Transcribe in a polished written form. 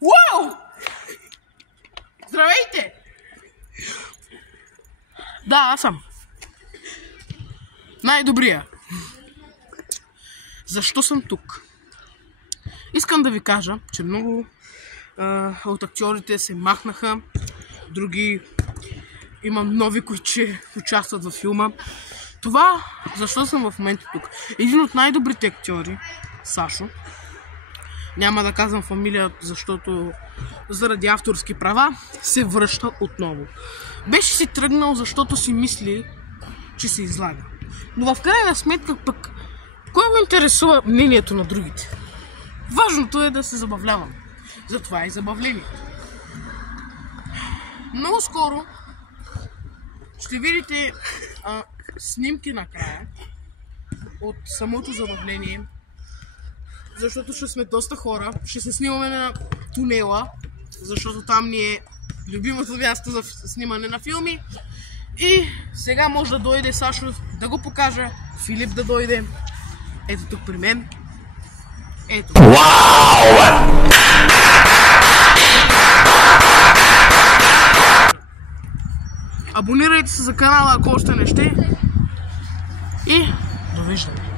Уау! Здравейте! Да, аз съм. Най-добрия. Защо съм тук? Искам да ви кажа, че много от актьорите се махнаха, други имам нови, които ще участват във филма. Това, защо съм в момента тук? Един от най-добрите актьори, Сашо, няма да казвам фамилия, защото заради авторски права, се връща отново. Беше си тръгнал, защото си мисли, че се излага. Но в крайна сметка пък, кой го интересува мнението на другите? Важното е да се забавлявам. Затова е забавление. Много скоро ще видите снимки накрая от самото забавление, защото ще сме доста хора. Ще се снимаме на тунела, защото там ни е любимото място за снимане на филми. И сега може да дойде Сашо да го покажа, Филип да дойде. Ето тук при мен. Ето. Абонирайте се за канала, ако още не сте. И довиждане.